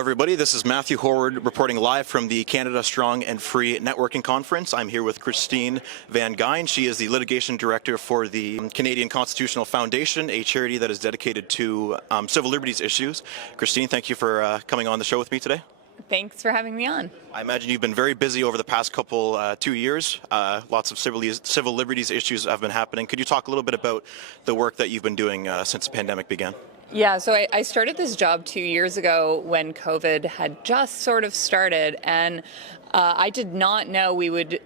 everybody. This is Matthew Horwood reporting live from the Canada Strong and Free Networking Conference. I'm here with Christine Van Geyn. She is the litigation director for the Canadian Constitutional Foundation, a charity that is dedicated to civil liberties issues. Christine, thank you for coming on the show with me today. Thanks for having me on. I imagine you've been very busy over the past couple 2 years. Lots of civil liberties issues have been happening. Could you talk a little bit about the work that you've been doing since the pandemic began? Yeah, so I started this job 2 years ago when COVID had just sort of started, and I did not know we would,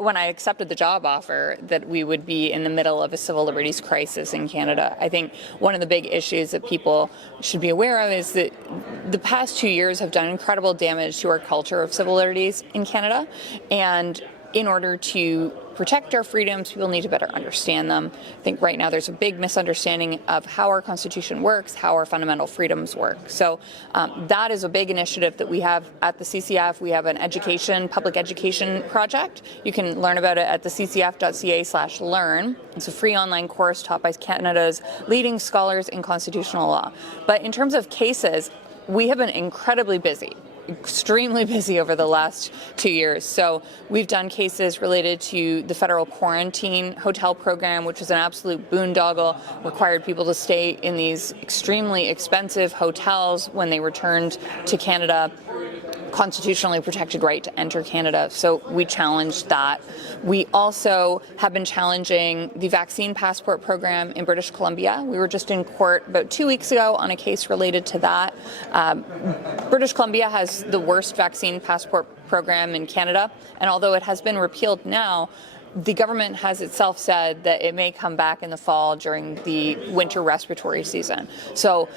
when I accepted the job offer, that we would be in the middle of a civil liberties crisis in Canada. I think one of the big issues that people should be aware of is that the past 2 years have done incredible damage to our culture of civil liberties in Canada, and in order to protect our freedoms, people need to better understand them. I think right now there's a big misunderstanding of how our Constitution works, how our fundamental freedoms work. So that is a big initiative that we have at the CCF. We have an public education project. You can learn about it at the ccf.ca/learn. It's a free online course taught by Canada's leading scholars in constitutional law. But in terms of cases, we have been incredibly busy. Extremely busy over the last 2 years. So we've done cases related to the federal quarantine hotel program, which was an absolute boondoggle, required people to stay in these extremely expensive hotels when they returned to Canada. Constitutionally protected right to enter Canada. So we challenged that. We also have been challenging the vaccine passport program in British Columbia. We were just in court about 2 weeks ago on a case related to that. British Columbia has the worst vaccine passport program in Canada, and although it has been repealed now, the government has itself said that it may come back in the fall during the winter respiratory season. So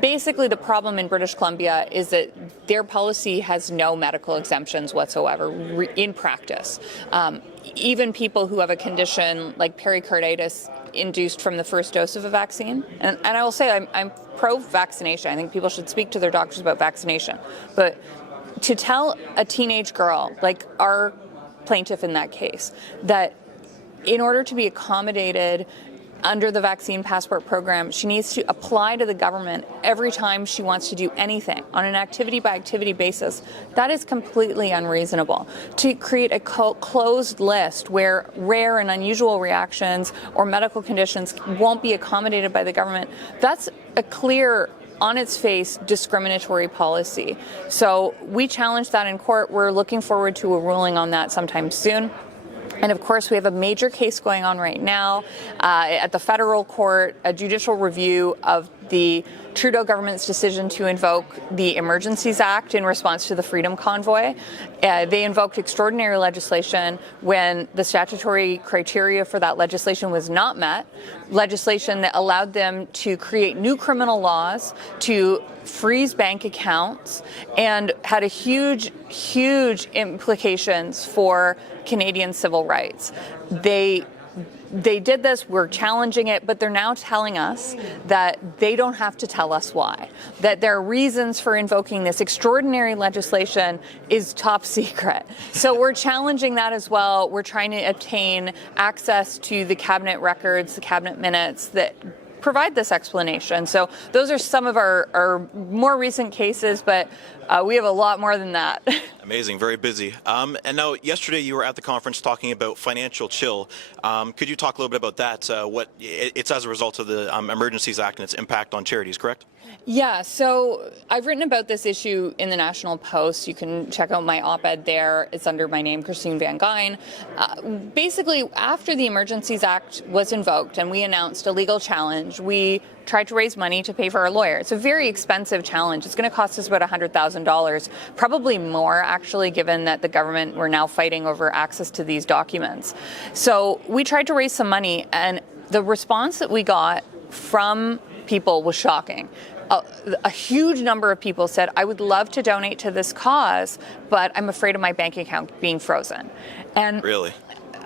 basically the problem in British Columbia is that their policy has no medical exemptions whatsoever in practice. Even people who have a condition like pericarditis induced from the first dose of a vaccine, and I will say I'm pro-vaccination. I think people should speak to their doctors about vaccination. But to tell a teenage girl, like our plaintiff in that case, that in order to be accommodated under the vaccine passport program, she needs to apply to the government every time she wants to do anything on an activity-by-activity basis, that is completely unreasonable. To create a closed list where rare and unusual reactions or medical conditions won't be accommodated by the government, that's a clear, on its face, discriminatory policy. So we challenged that in court. We're looking forward to a ruling on that sometime soon. And of course, we have a major case going on right now at the federal court, a judicial review of the Trudeau government's decision to invoke the Emergencies Act in response to the Freedom Convoy. They invoked extraordinary legislation when the statutory criteria for that legislation was not met, legislation that allowed them to create new criminal laws, to freeze bank accounts, and had a huge implications for Canadian civil rights. They did this, we're challenging it, but they're now telling us that they don't have to tell us why. That their reasons for invoking this extraordinary legislation is top secret. So we're challenging that as well. We're trying to obtain access to the cabinet records, the cabinet minutes that provide this explanation. So those are some of our more recent cases, but we have a lot more than that. Amazing, very busy. And now, yesterday you were at the conference talking about financial chill. Could you talk a little bit about that? It's as a result of the Emergencies Act and its impact on charities, correct? Yeah, so I've written about this issue in the National Post. You can check out my op-ed there. It's under my name, Christine Van Geyn. Basically, after the Emergencies Act was invoked and we announced a legal challenge, we tried to raise money to pay for our lawyer. It's a very expensive challenge. It's going to cost us about $100,000, probably more actually, given that the government were now fighting over access to these documents. So we tried to raise some money, and the response that we got from people was shocking. A huge number of people said, I would love to donate to this cause, but I'm afraid of my bank account being frozen. And really?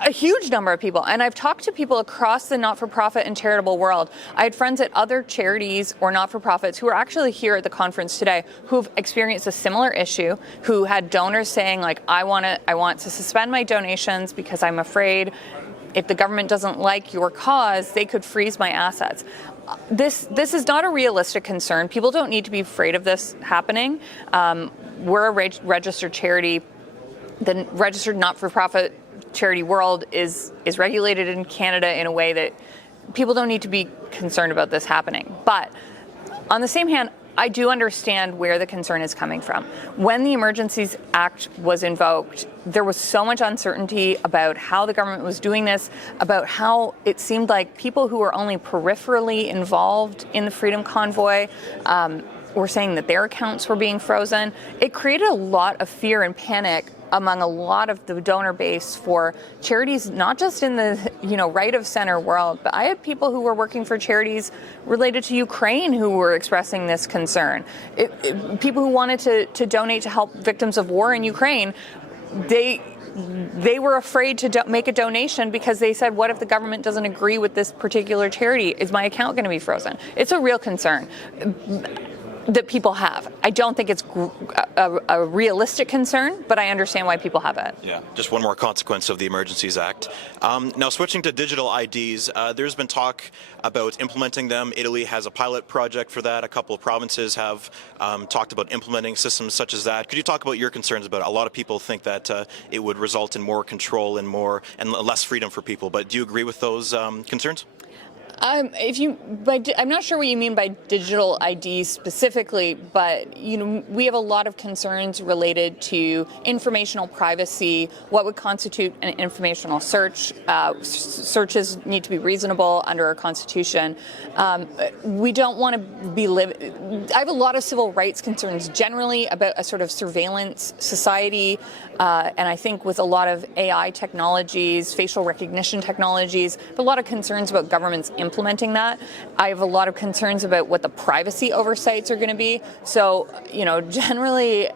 A huge number of people. And I've talked to people across the not-for-profit and charitable world. I had friends at other charities or not-for-profits who are actually here at the conference today who've experienced a similar issue, who had donors saying, like, I want to suspend my donations because I'm afraid if the government doesn't like your cause, they could freeze my assets. This is not a realistic concern. People don't need to be afraid of this happening. We're a registered charity. The registered not-for-profit charity world is regulated in Canada in a way that people don't need to be concerned about this happening. But on the same hand, I do understand where the concern is coming from. When the Emergencies Act was invoked, there was so much uncertainty about how the government was doing this, about how it seemed like people who were only peripherally involved in the Freedom Convoy were saying that their accounts were being frozen. It created a lot of fear and panic among a lot of the donor base for charities, not just in the right of center world, but I had people who were working for charities related to Ukraine who were expressing this concern. People who wanted to donate to help victims of war in Ukraine, they were afraid to make a donation because they said, what if the government doesn't agree with this particular charity? Is my account going to be frozen? It's a real concern that people have. I don't think it's a realistic concern, but I understand why people have it. Yeah, just one more consequence of the Emergencies Act. Now, switching to digital IDs, there's been talk about implementing them. Italy has a pilot project for that. A couple of provinces have talked about implementing systems such as that. Could you talk about your concerns about it? A lot of people think that it would result in more control and less freedom for people, but do you agree with those concerns? I'm not sure what you mean by digital ID specifically, but we have a lot of concerns related to informational privacy. What would constitute an informational search? Searches need to be reasonable under our Constitution. We don't want to be I have a lot of civil rights concerns generally about a sort of surveillance society, and I think with a lot of AI technologies, facial recognition technologies, but a lot of concerns about governments implementing that. I have a lot of concerns about what the privacy oversights are going to be. So, generally,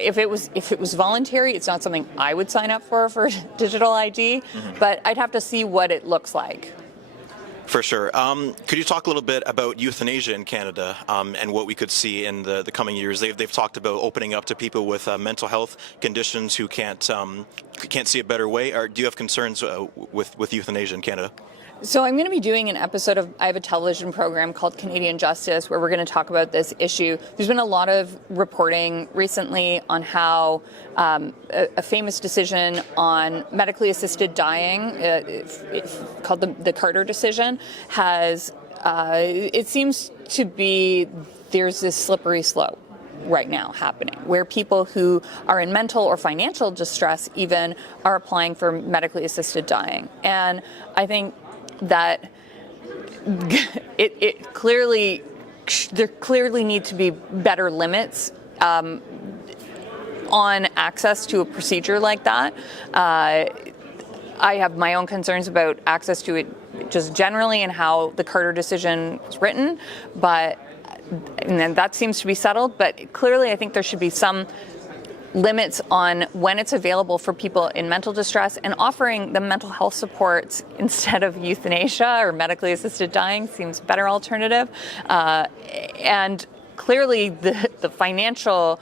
if it was voluntary, it's not something I would sign up for digital ID, but I'd have to see what it looks like. For sure. Could you talk a little bit about euthanasia in Canada and what we could see in the coming years? They've talked about opening up to people with mental health conditions who can't see a better way. Or do you have concerns with euthanasia in Canada? So I'm going to be doing an episode I have a television program called Canadian Justice where we're going to talk about this issue. There's been a lot of reporting recently on how a famous decision on medically assisted dying, called the Carter decision, has, it seems to be, there's this slippery slope right now happening where people who are in mental or financial distress even are applying for medically assisted dying. And I think that there clearly need to be better limits on access to a procedure like that. I have my own concerns about access to it just generally and how the Carter decision is written, and then that seems to be settled. But clearly, I think there should be some limits on when it's available for people in mental distress, and offering them mental health supports instead of euthanasia or medically assisted dying seems a better alternative. And clearly the financial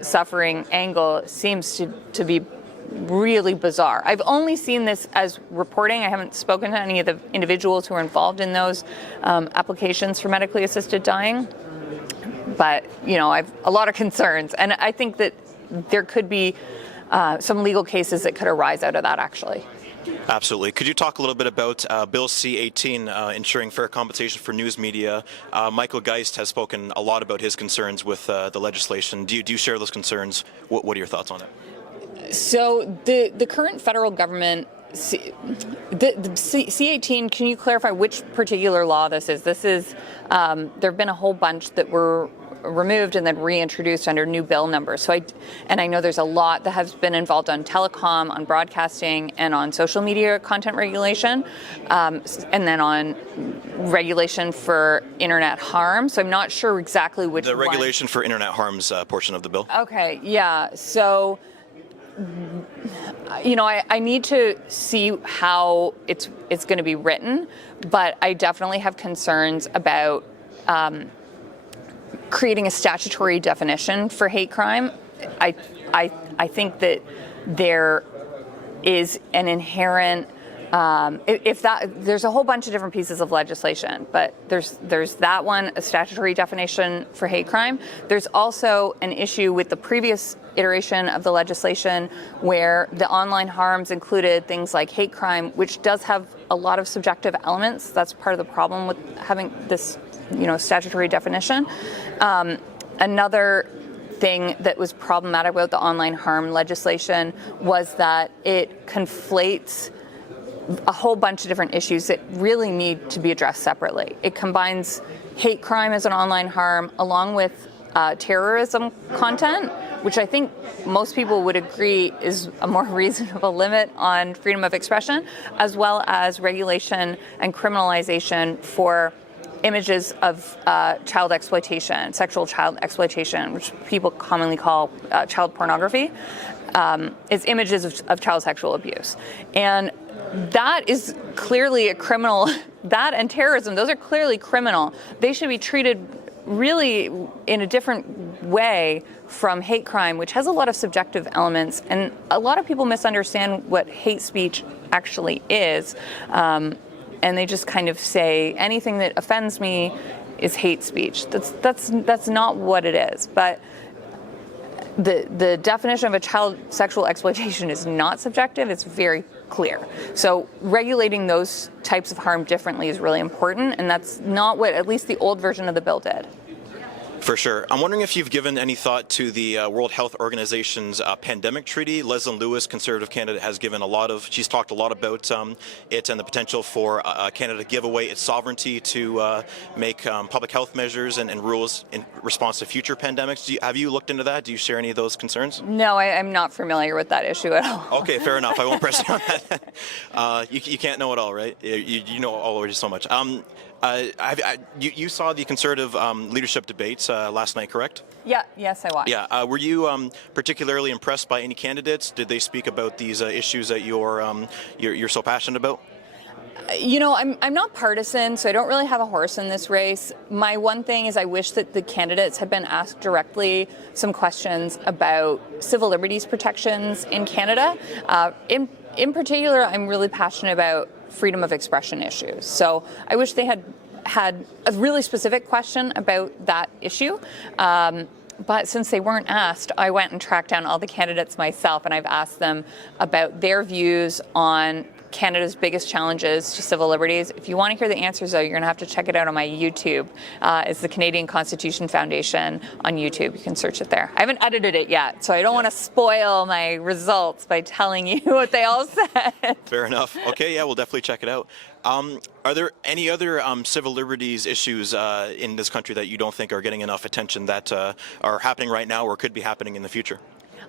suffering angle seems to be really bizarre. I've only seen this as reporting. I haven't spoken to any of the individuals who are involved in those applications for medically assisted dying. But, I have a lot of concerns. And I think that there could be some legal cases that could arise out of that, actually. Absolutely. Could you talk a little bit about Bill C-18, ensuring fair compensation for news media? Michael Geist has spoken a lot about his concerns with the legislation. Do you share those concerns? What are your thoughts on it? So the current federal government, the C-18, can you clarify which particular law this is? This is, there have been a whole bunch that were removed and then reintroduced under new bill numbers. So I know there's a lot that has been involved on telecom, on broadcasting, and on social media content regulation, and then on regulation for internet harm. So I'm not sure exactly which The regulation for internet harms portion of the bill. Okay, yeah. So, I need to see how it's going to be written, but I definitely have concerns about creating a statutory definition for hate crime. I think that there is an inherent if that, there's a whole bunch of different pieces of legislation, but there's that one, a statutory definition for hate crime. There's also an issue with the previous iteration of the legislation where the online harms included things like hate crime, which does have a lot of subjective elements. That's part of the problem with having this, statutory definition. Another thing that was problematic about the online harm legislation was that it conflates a whole bunch of different issues that really need to be addressed separately. It combines hate crime as an online harm along with terrorism content, which I think most people would agree is a more reasonable limit on freedom of expression, as well as regulation and criminalization for images of child exploitation, sexual child exploitation, which people commonly call child pornography, is images of child sexual abuse. And that is clearly a criminal, that and terrorism, those are clearly criminal. They should be treated really in a different way from hate crime, which has a lot of subjective elements. And a lot of people misunderstand what hate speech actually is. And they just kind of say anything that offends me is hate speech. That's not what it is. But the definition of a child sexual exploitation is not subjective, it's very clear. So regulating those types of harm differently is really important, and that's not what at least the old version of the bill did. For sure. I'm wondering if you've given any thought to the World Health Organization's pandemic treaty. Leslyn Lewis, Conservative candidate, has given she's talked a lot about it and the potential for Canada to give away its sovereignty to make public health measures and rules in response to future pandemics. Have you looked into that? Do you share any of those concerns? No, I'm not familiar with that issue at all. Okay, fair enough. I won't press you on that. You can't know it all, right? You know already so much. You saw the Conservative leadership debates last night, correct? Yeah, yes, I watched. Yeah. Were you particularly impressed by any candidates? Did they speak about these issues that you're so passionate about? I'm not partisan, so I don't really have a horse in this race. My one thing is I wish that the candidates had been asked directly some questions about civil liberties protections in Canada. In particular, I'm really passionate about freedom of expression issues. So I wish they had a really specific question about that issue. But since they weren't asked, I went and tracked down all the candidates myself, and I've asked them about their views on Canada's biggest challenges to civil liberties. If you want to hear the answers, though, you're going to have to check it out on my YouTube. It's the Canadian Constitution Foundation on YouTube. You can search it there. I haven't edited it yet, so I don't want to spoil my results by telling you what they all said. Fair enough. Okay, yeah, we'll definitely check it out. Are there any other civil liberties issues in this country that you don't think are getting enough attention that are happening right now or could be happening in the future?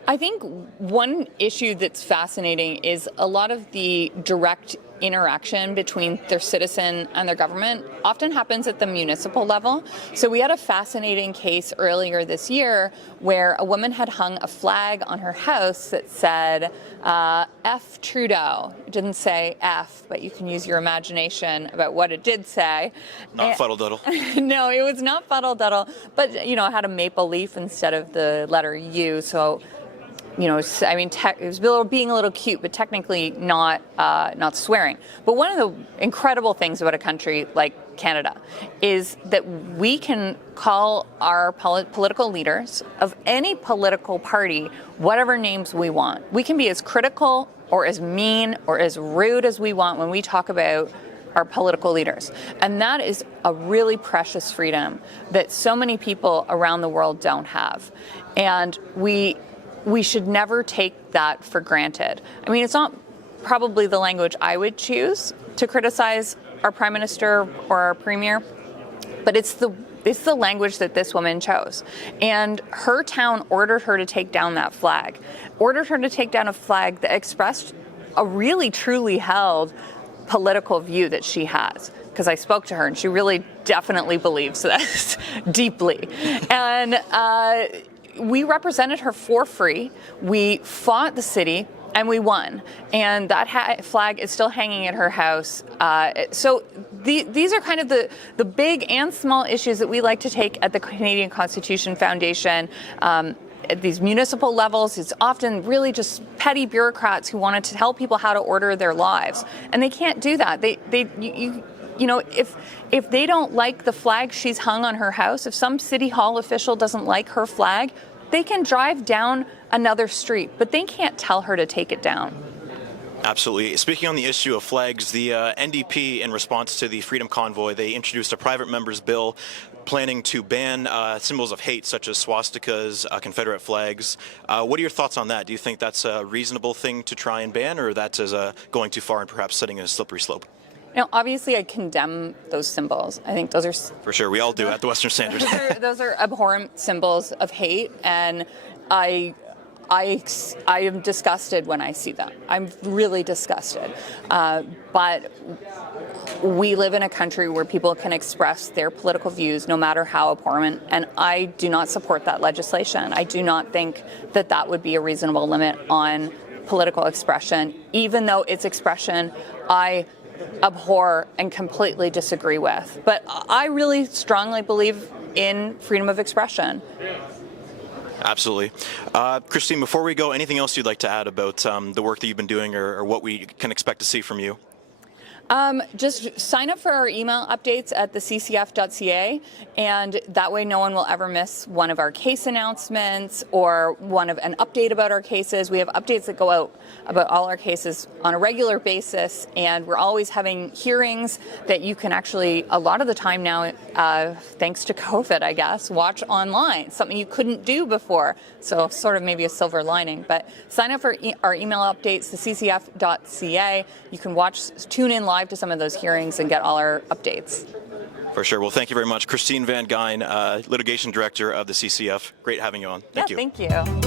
I think one issue that's fascinating is a lot of the direct interaction between their citizen and their government often happens at the municipal level. So we had a fascinating case earlier this year where a woman had hung a flag on her house that said, F Trudeau. It didn't say F, but you can use your imagination about what it did say. Not fuddle-duddle. No, it was not fuddle-duddle, but it had a maple leaf instead of the letter U. So it was being a little cute, but technically not swearing. But one of the incredible things about a country like Canada is that we can call our political leaders of any political party whatever names we want. We can be as critical or as mean or as rude as we want when we talk about our political leaders. And that is a really precious freedom that so many people around the world don't have. And we should never take that for granted. I mean, it's not probably the language I would choose to criticize our prime minister or our premier, but it's the language that this woman chose. And her town ordered her to take down that flag, ordered her to take down a flag that expressed a really truly held political view that she has. Because I spoke to her and she really definitely believes this deeply. And we represented her for free. We fought the city and we won. And that flag is still hanging at her house. So these are kind of the big and small issues that we like to take at the Canadian Constitution Foundation at these municipal levels, it's often really just petty bureaucrats who wanted to tell people how to order their lives, and they can't do that. If they don't like the flag she's hung on her house, if some city hall official doesn't like her flag, they can drive down another street, but they can't tell her to take it down. Absolutely. Speaking on the issue of flags, the NDP, in response to the Freedom Convoy, they introduced a private member's bill planning to ban symbols of hate such as swastikas, Confederate flags. What are your thoughts on that? Do you think that's a reasonable thing to try and ban, or that's going too far and perhaps setting a slippery slope? Obviously, I condemn those symbols. I think those are... For sure, we all do at the Western Standard. those are abhorrent symbols of hate, and I am disgusted when I see them. I'm really disgusted. But we live in a country where people can express their political views no matter how abhorrent, and I do not support that legislation. I do not think that that would be a reasonable limit on political expression, even though it's expression I abhor and completely disagree with. But I really strongly believe in freedom of expression. Absolutely. Christine, before we go, anything else you'd like to add about the work that you've been doing or what we can expect to see from you? Just sign up for our email updates at theccf.ca, and that way no one will ever miss one of our case announcements or an update about our cases. We have updates that go out about all our cases on a regular basis, and we're always having hearings that you can actually, a lot of the time now, thanks to COVID, I guess, watch online, something you couldn't do before. So sort of maybe a silver lining. But sign up for our email updates, theccf.ca. You can tune in live to some of those hearings and get all our updates. For sure. Well, thank you very much. Christine Van Geyn, Litigation Director of the CCF. Great having you on. Thank you. Thank you.